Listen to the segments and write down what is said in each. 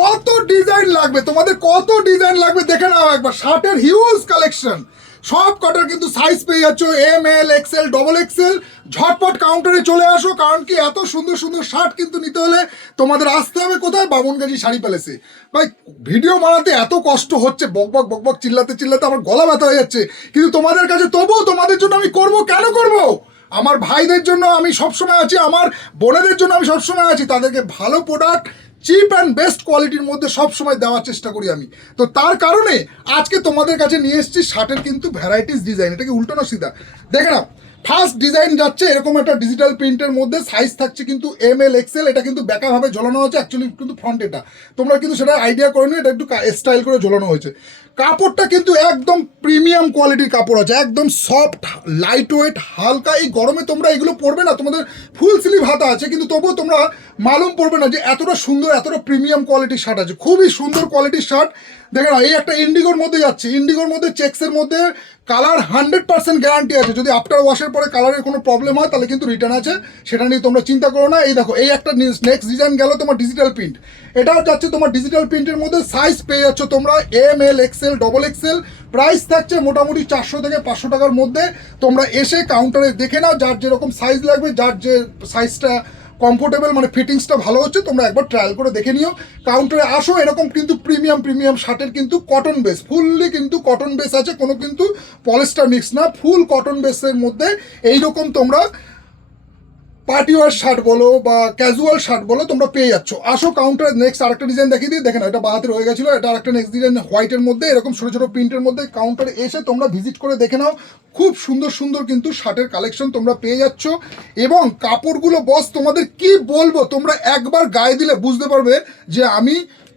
কত ডিজাইন লাগবে? তোমাদের কত ডিজাইন লাগবে? দেখে নাও একবার। শার্টের হিউজ কালেকশন সব কটার কিন্তু সাইজ পেয়ে যাচ্ছ। M L XL double XL ঝটপট কাউন্টারে চলে আসো, কারণ কি এত সুন্দর সুন্দর শার্ট কিন্তু নিতে হলে তোমাদের আসতে হবে কোথায়? বামনগাজি শাড়ি প্যালেসে ভাই ভিডিও বানাতে এত কষ্ট হচ্ছে। বক বক বক বক, চিল্লাতে চিল্লাতে আমার গলা ব্যথা হয়ে যাচ্ছে। কিন্তু তোমাদের কাছে তবুও তোমাদের জন্য আমি করব? কেন করব? আমার ভাইদের জন্য আমি সবসময় আছি। আমার বোনেদের জন্য আমি সবসময় আছি। তাদেরকে ভালো প্রোডাক্ট চিপ অ্যান্ড বেস্ট কোয়ালিটির মধ্যে সবসময় দেওয়ার চেষ্টা করি আমি। তো তার কারণে আজকে তোমাদের কাছে নিয়ে এসেছি শার্টের কিন্তু ভ্যারাইটিস ডিজাইন এটা কি উল্টো না সিধা। দেখে না ফার্স্ট ডিজাইন যাচ্ছে এরকম একটা ডিজিটাল প্রিন্টের মধ্যে সাইজ থাকছে কিন্তু এম এল এক্সেল এটা কিন্তু ব্যাকাভাবে ঝোলানো হয়েছে অ্যাকচুয়ালি কিন্তু ফ্রন্ট এটা। তোমরা কিন্তু সেটা আইডিয়া করে নিয়ে এটা একটু স্টাইল করে ঝোলানো হয়েছে। কাপড়টা কিন্তু একদম প্রিমিয়াম কোয়ালিটির কাপড় আছে, একদম সফট লাইট ওয়েট হালকা। এই গরমে তোমরা এগুলো পরবে না, তোমাদের ফুল স্লিভ হাতা আছে, কিন্তু তবুও তোমরা মালুম পড়বে না যে এতটা সুন্দর, এতটা প্রিমিয়াম কোয়ালিটির শার্ট আছে। খুবই সুন্দর কোয়ালিটির শার্ট দেখে না এই একটা ইন্ডিগোর মধ্যে যাচ্ছে। ইন্ডিগোর মধ্যে চেক্সের মধ্যে কালার হান্ড্রেড পার্সেন্ট গ্যারান্টি আছে। যদি আফটার ওয়াশের পরে কালারের কোনো প্রবলেম হয়, তাহলে কিন্তু রিটার্ন আছে। সেটা নিয়ে তোমরা চিন্তা করো না। এই দেখো, এই একটা নেক্সট ডিজাইন গেল তোমার ডিজিটাল প্রিন্ট এটাও যাচ্ছে তোমার ডিজিটাল প্রিন্টের মধ্যে সাইজ পেয়ে যাচ্ছ তোমরা M L XL double XL price থাকছে মোটামুটি চারশো থেকে পাঁচশো টাকার মধ্যে। তোমরা এসে কাউন্টারে দেখে নাও যার যেরকম সাইজ লাগবে, যার যে সাইজটা কমফোর্টেবল মানে ফিটিংসটা ভালো হচ্ছে, তোমরা একবার ট্রায়াল করে দেখে নিও। কাউন্টারে আসো, এরকম কিন্তু প্রিমিয়াম প্রিমিয়াম শার্টের কিন্তু কটন বেস ফুললি কিন্তু কটন বেস আছে, কোনো কিন্তু পলিস্টার মিক্স না ফুল কটন বেসের মধ্যে। এইরকম তোমরা পার্টি ওয়ার শার্ট বলো বা ক্যাজুয়াল শার্ট বলো, তোমরা পেয়ে যাচ্ছ। আসো কাউন্টার নেক্সট আরেকটা ডিজাইন দেখিয়ে দিই। দেখেন এটা বাহাতে হয়ে গেছিল, এটা আরেকটা নেক্সট ডিজাইন হোয়াইটের মধ্যে, এরকম ছোটো ছোটো প্রিন্টের মধ্যে কাউন্টারে এসে তোমরা ভিজিট করে দেখে নাও। খুব সুন্দর সুন্দর কিন্তু শার্টের কালেকশন তোমরা পেয়ে যাচ্ছ। এবং কাপড়গুলো বস তোমাদের কি বলব? তোমরা একবার গায়ে দিলে বুঝতে পারবে যে আমি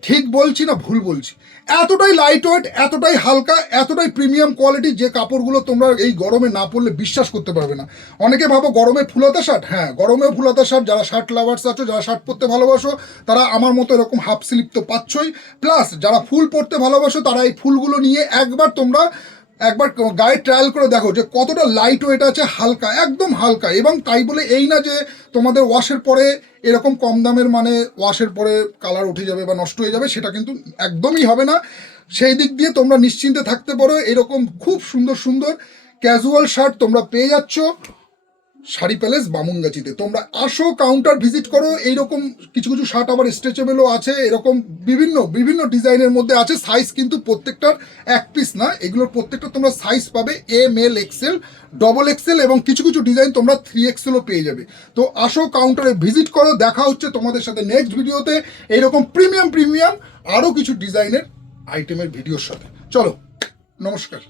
ঠিক বলছি না ভুল বলছি। এতটাই লাইট ওয়েট এতটাই হালকা, এতটাই প্রিমিয়াম কোয়ালিটি যে কাপড়গুলো তোমরা এই গরমে না পরলে বিশ্বাস করতে পারবে না। অনেকে ভাবো গরমে ফুলাতা শার্ট হ্যাঁ গরমে ফুলাতা শার্ট যারা শার্ট লাভার্স আছো, যারা শার্ট পরতে ভালোবাসো, তারা আমার মতো এরকম হাফ স্লিপ তো পাচ্ছই। প্লাস যারা ফুল পরতে ভালোবাসো, তারা এই ফুলগুলো নিয়ে একবার তোমরা একবার গায়ে ট্রায়াল করে দেখো যে কতটা লাইট ওয়েট আছে, হালকা, একদম হালকা। এবং তাই বলে এই না যে তোমাদের ওয়াশের পরে এরকম কম দামের মানে ওয়াশের পরে কালার উঠে যাবে বা নষ্ট হয়ে যাবে, সেটা কিন্তু একদমই হবে না। সেই দিক দিয়ে তোমরা নিশ্চিন্তে থাকতে পারো, এরকম খুব সুন্দর সুন্দর ক্যাজুয়াল শার্ট তোমরা পেয়ে যাচ্ছ। শাড়ি প্যালেস বামুনগাছিতে। তোমরা আসো কাউন্টার ভিজিট করো, এইরকম কিছু কিছু শার্ট আবার স্ট্রেচেবেলও আছে, এরকম বিভিন্ন বিভিন্ন ডিজাইনের মধ্যে আছে। সাইজ কিন্তু প্রত্যেকটার এক পিস না, এগুলোর প্রত্যেকটা তোমরা সাইজ পাবে M L XL double XL এবং কিছু কিছু ডিজাইন তোমরা থ্রি এক্সেলও পেয়ে যাবে। তো আসো কাউন্টারে ভিজিট করো, দেখা হচ্ছে তোমাদের সাথে নেক্সট ভিডিওতে এইরকম প্রিমিয়াম প্রিমিয়াম আরও কিছু ডিজাইনের আইটেমের ভিডিওর সাথে। চলো, নমস্কার।